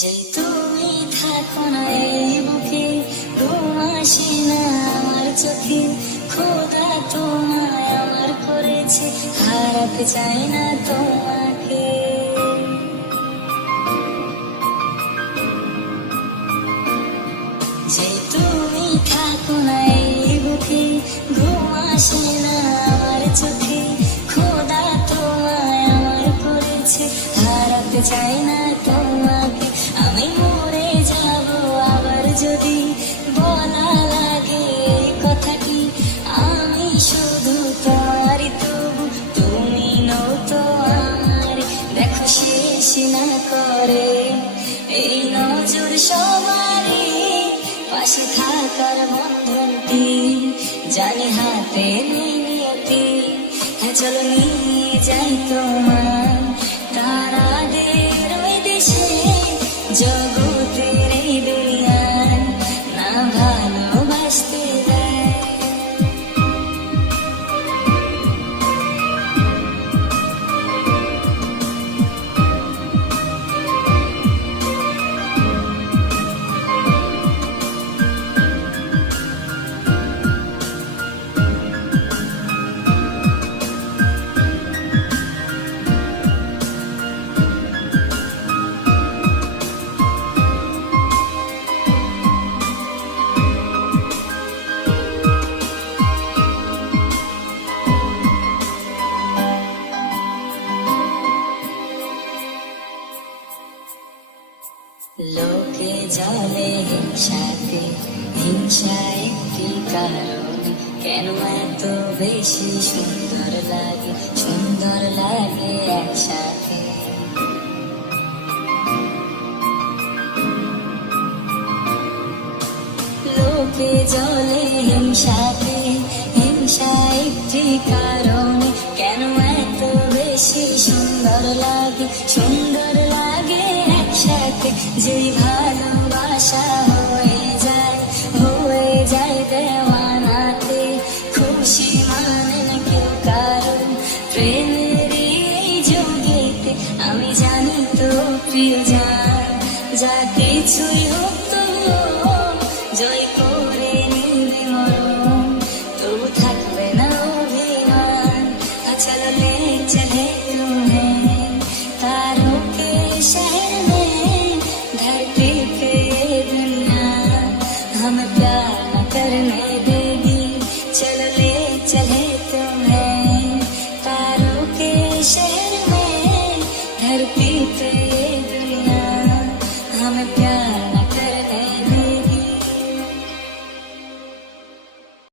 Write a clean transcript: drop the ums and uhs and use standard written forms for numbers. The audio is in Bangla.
যে তুমি থাকো না এই বুকে, ঘুম আসে না আমার চোখে, খোদা তোমায় আমার করেছে, হারাতে চাই না তোমাকে। যে তুমি থাকো না এই বুকে, ঘুম আসে না আমার চোখে, খোদা তোমায় আমার করেছে, হারাতে চাই না তোমাকে। আমি মরে যাব আবার যদি বলা লাগে এই কথাটি, আমি শুধু তোমারই, তবু তুমি নও তো আমার। দেখো শেষ না করে এই নজর সবারই, পাশে থাকার বন্ধনটি জানি হাতে নেই নিয়তি। হ্যাঁ চলো নিয়ে যাই তোমার তারাদের ওই দেশে, জগতের এই দুনিয়ায় না ভালোবাসতে দেয়। লোকে জলে হিংসাতে, হিংসা একটি কারণ, কেন এত বেশি সুন্দর লাগে, সুন্দর লাগে একসাথে। লোকে জলে হিংসাতে, হিংসা একটি কারণ, কেন এত বেশি সুন্দর লাগে, সুন্দর লাগে একসাথে। যেই ভালোবাসা হয়ে যায় দেওয়ানাতে, খুশি মানে না কেউ কারণ প্রেমের এই যোগেতে। আমি জানি তো প্রিয়জন যা কিছুই হোক তো জয় করে নিবে মরণ, তবু থাকবে না অভিমান। চলো ले चले तुम्हें तारों के शहर में, धरती पे ये दुनिया हमें प्यार न करने देगी। चलो ले चले तुम्हें तारों के शहर में, धरती पे ये दुनिया हमें प्यार